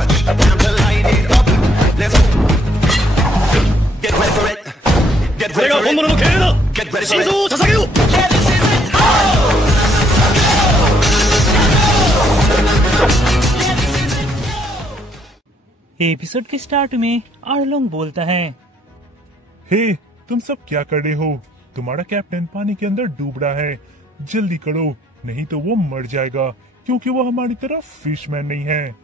touch. Time to light it up. Let's get ready for it. Get これ ready が for 本 it. 物の経営だ。 Get ready 心 for 臓 it. を捧げよう。 Yeah, this is it. Oh! Episode के start में आर्लोंग बोलता है, हे, तुम सब क्या कर रहे हो? तुम्हारा कैप्टन पानी के अंदर डूब रहा है। जल्दी करो, नहीं तो वो मर जाएगा, क्योंकि वो हमारी तरह फिशमैन नहीं है।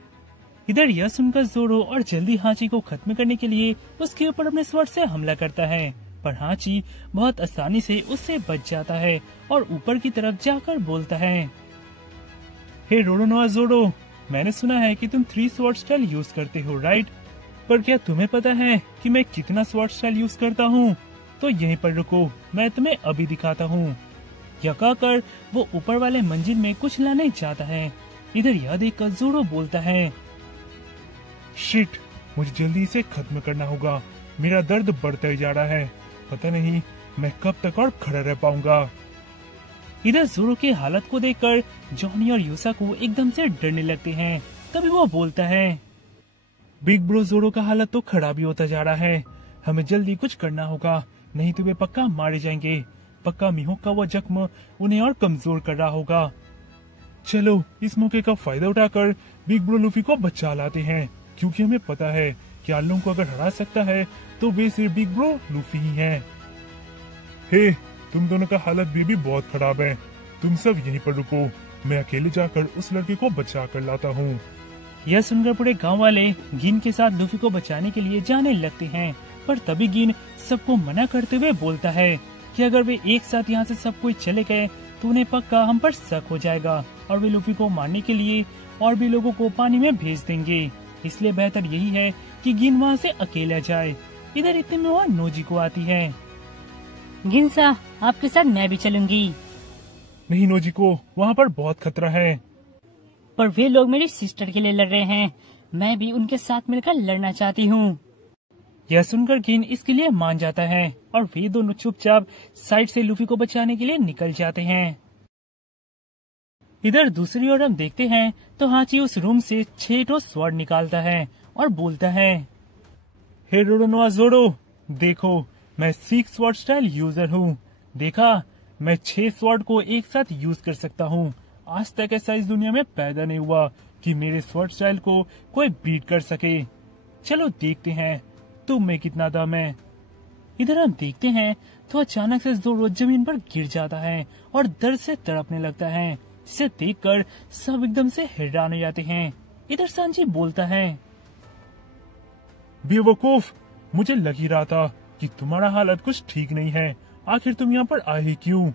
इधर यह सुनकर जोरो और जल्दी हाची को खत्म करने के लिए उसके ऊपर अपने स्वॉर्ड से हमला करता है, पर हाची बहुत आसानी से उससे बच जाता है और ऊपर की तरफ जाकर बोलता है, हे रोडोनोआ जोरो, मैंने सुना है कि तुम 3 स्वॉर्ड स्टाइल यूज करते हो, राइट? पर क्या तुम्हें पता है कि मैं कितना स्वॉर्ड स्टाइल यूज करता हूँ? तो यहीं पर रुको, मैं तुम्हें अभी दिखाता हूँ। यह कहकर वो ऊपर वाले मंजिल में कुछ लाने जाता है। इधर यह देखकर जोरो बोलता है, शिट, मुझे जल्दी इसे खत्म करना होगा। मेरा दर्द बढ़ता ही जा रहा है। पता नहीं मैं कब तक और खड़ा रह पाऊंगा। इधर जोरो की हालत को देखकर जॉनी और यूसाकू एकदम से डरने लगते हैं। तभी वो बोलता है, बिग ब्रो, जोरो का हालत तो खराब ही होता जा रहा है। हमें जल्दी कुछ करना होगा, नहीं तो वे पक्का मारे जाएंगे। पक्का मिहोक का वो जख्म उन्हें और कमजोर कर रहा होगा। चलो इस मौके का फायदा उठाकर बिग ब्रो लूफी को बचा लाते हैं, क्योंकि हमें पता है कि आर्लोंग को अगर हरा सकता है तो वे सिर्फ बिग ब्रो लूफी ही हैं। हे, तुम दोनों का हालत भी बहुत खराब है। तुम सब यहीं पर रुको, मैं अकेले जाकर उस लड़के को बचा कर लाता हूँ। यह सुनकर पूरे गांव वाले गिन के साथ लूफी को बचाने के लिए जाने लगते हैं, पर तभी गिन सबको मना करते हुए बोलता है कि अगर वे एक साथ यहाँ से सब कोई चले गए तो उन्हें पक्का हम पर शक हो जाएगा और वे लूफी को मारने के लिए और भी लोगों को पानी में भेज देंगे। इसलिए बेहतर यही है कि गिन वहाँ से अकेला जाए। इधर इतने में वहाँ नोजी को आती है। गिनसा, आपके साथ मैं भी चलूंगी। नहीं नोजिको, वहाँ पर बहुत खतरा है। पर वे लोग मेरी सिस्टर के लिए लड़ रहे हैं, मैं भी उनके साथ मिलकर लड़ना चाहती हूँ। यह सुनकर गिन इसके लिए मान जाता है और वे दोनों चुपचाप साइड से लूफी को बचाने के लिए निकल जाते हैं। इधर दूसरी ओर हम देखते हैं तो हाची उस रूम से 6 स्वॉर्ड निकालता है और बोलता है, हे रोडोनोआ जोरो, देखो मैं 6 स्वॉर्ड स्टाइल यूजर हूँ। देखा, मैं 6 स्वॉर्ड को एक साथ यूज कर सकता हूँ। आज तक ऐसा इस दुनिया में पैदा नहीं हुआ कि मेरे स्वॉर्ड स्टाइल को कोई बीट कर सके। चलो देखते हैं तुम में कितना दम है। इधर हम देखते हैं तो अचानक से जोरो जमीन पर गिर जाता है और दर्द से तड़पने लगता है, जिसे देखकर सब एकदम से हैरान हो जाते हैं। इधर सांजी बोलता है, बेवकूफ, मुझे लग ही रहा था कि तुम्हारा हालत कुछ ठीक नहीं है। आखिर तुम यहाँ पर आए ही क्यों?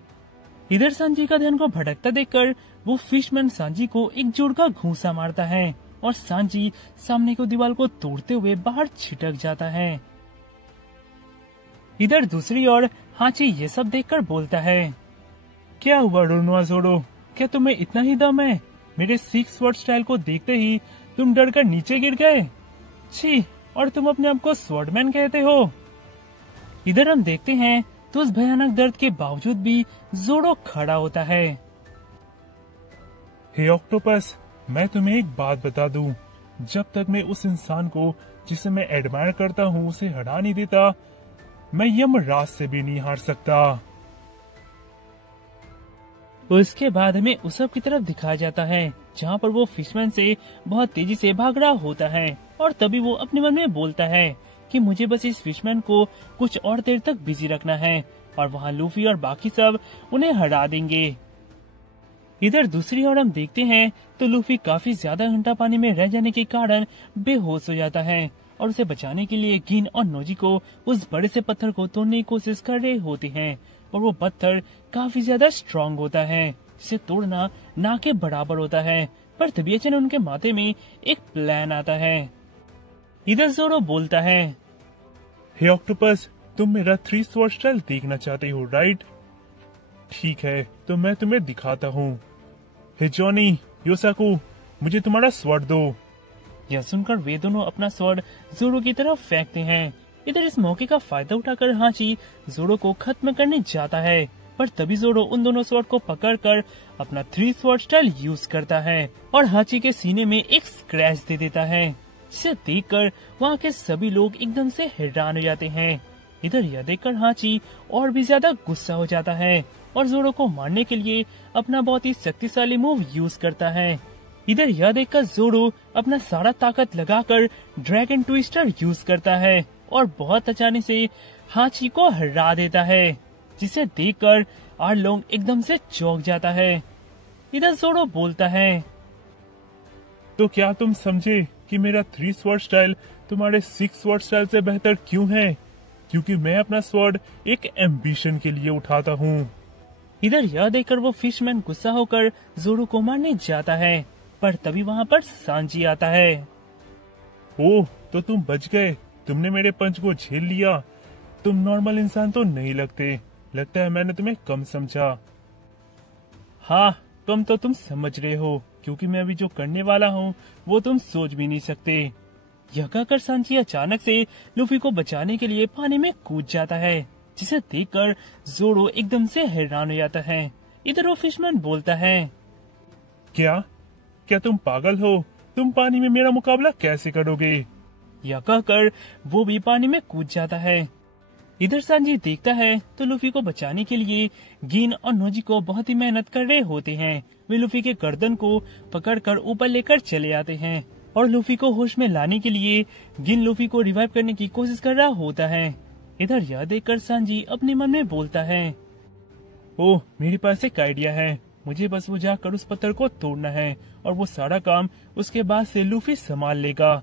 इधर सांजी का ध्यान को भटकता देखकर वो फिशमैन सांजी को एक जोड़ का घूंसा मारता है और सांजी सामने को दीवार को तोड़ते हुए बाहर छिटक जाता है। इधर दूसरी ओर हाची ये सब देखकर बोलता है, क्या हुआ रोडोनोआ जोरो, क्या तुम्हें इतना ही दम है? मेरे 6 स्वॉर्ड स्टाइल को देखते ही तुम डर कर नीचे गिर गए। छी, और तुम अपने आप को स्वॉर्डमैन कहते हो। इधर हम देखते हैं तो उस भयानक दर्द के बावजूद भी जोरो खड़ा होता है। हे ऑक्टोपस, मैं तुम्हें एक बात बता दूं, जब तक मैं उस इंसान को जिसे मैं एडमायर करता हूँ उसे हरा नहीं देता, मैं यमराज से भी नहीं हार सकता। उसके बाद हमें उस सब की तरफ दिखाया जाता है जहाँ पर वो फिशमैन से बहुत तेजी से भाग रहा होता है और तभी वो अपने मन में बोलता है कि मुझे बस इस फिशमैन को कुछ और देर तक बिजी रखना है और वहाँ लूफी और बाकी सब उन्हें हरा देंगे। इधर दूसरी ओर हम देखते हैं तो लूफी काफी ज्यादा घंटा पानी में रह जाने के कारण बेहोश हो जाता है और उसे बचाने के लिए गिन और नोजी को उस बड़े से पत्थर को तोड़ने की कोशिश कर रहे होते हैं और वो पत्थर काफी ज्यादा स्ट्रॉन्ग होता है, जिसे तोड़ना ना के बराबर होता है। पर तभी अचानक उनके माथे में एक प्लान आता है। इधर जोरो बोलता है, हे ऑक्टोपस, तुम मेरा 3 स्वॉर्ड स्टाइल देखना चाहते हो, राइट? ठीक है, तो मैं तुम्हें दिखाता हूँ। हे जॉनी, योसाकू, मुझे तुम्हारा स्वॉर्ड दो। यह सुनकर वे दोनों अपना स्वॉर्ड जोरो की तरफ फेंकते हैं। इधर इस मौके का फायदा उठाकर हाची जोरो को खत्म करने जाता है, पर तभी जोरो उन दोनों स्वॉर्ड को पकड़कर अपना 3 स्वॉर्ड स्टाइल यूज करता है और हाची के सीने में एक स्क्रैच दे देता है। जिसे देखकर वहाँ के सभी लोग एकदम से हैरान हो जाते हैं। इधर यह देखकर हाची और भी ज्यादा गुस्सा हो जाता है और जोरो को मारने के लिए अपना बहुत ही शक्तिशाली मूव यूज करता है। इधर यह देखकर जोरो अपना सारा ताकत लगाकर ड्रैगन ट्विस्टर यूज करता है और बहुत आसानी से हाची को हरा देता है, जिसे देखकर आर्लोंग एकदम से चौंक जाता है। इधर जोरो बोलता है, तो क्या तुम समझे कि मेरा 3 स्वॉर्ड स्टाइल तुम्हारे 6 स्वॉर्ड स्टाइल से बेहतर क्यों है? क्योंकि मैं अपना स्वॉर्ड एक एम्बिशन के लिए उठाता हूँ। इधर यह देखकर वो फिशमैन गुस्सा होकर जोरो को मारने जाता है, पर तभी वहाँ पर सांजी आता है। ओह, तो तुम बच गए। तुमने मेरे पंच को झेल लिया। तुम नॉर्मल इंसान तो नहीं लगते। लगता है मैंने तुम्हें कम समझा। हाँ, कम तो तुम समझ रहे हो, क्योंकि मैं अभी जो करने वाला हूँ वो तुम सोच भी नहीं सकते। यह कहकर सांची अचानक से लूफी को बचाने के लिए पानी में कूद जाता है, जिसे देखकर जोरो एकदम से हैरान हो जाता है। इधर वो फिशमैन बोलता है, क्या तुम पागल हो? तुम पानी में मेरा मुकाबला कैसे करोगे? यह कहकर वो भी पानी में कूद जाता है। इधर सांजी देखता है तो लूफी को बचाने के लिए गिन और नोजी को बहुत ही मेहनत कर रहे होते हैं। वे लूफी के गर्दन को पकड़कर ऊपर लेकर चले आते हैं और लूफी को होश में लाने के लिए गिन लूफी को रिवाइव करने की कोशिश कर रहा होता है। इधर यह देखकर सांजी अपने मन में बोलता है, ओह, मेरे पास एक आइडिया है। मुझे बस वो जाकर उस पत्थर को तोड़ना है और वो सारा काम उसके बाद से लूफी संभाल लेगा।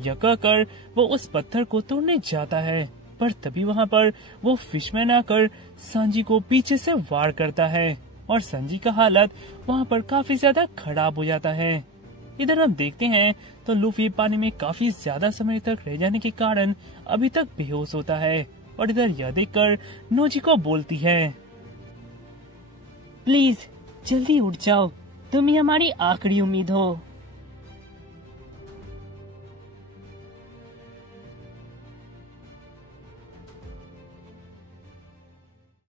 यह कहकर वो उस पत्थर को तोड़ने जाता है, पर तभी वहाँ पर वो फिशमैन आकर सांजी को पीछे से वार करता है और सांजी का हालत वहाँ पर काफी ज्यादा खराब हो जाता है। इधर हम देखते हैं तो लूफी पानी में काफी ज्यादा समय तक रह जाने के कारण अभी तक बेहोश होता है और इधर यह देखकर नोजी को बोलती है, प्लीज जल्दी उठ जाओ, तुम ही हमारी आखिरी उम्मीद हो।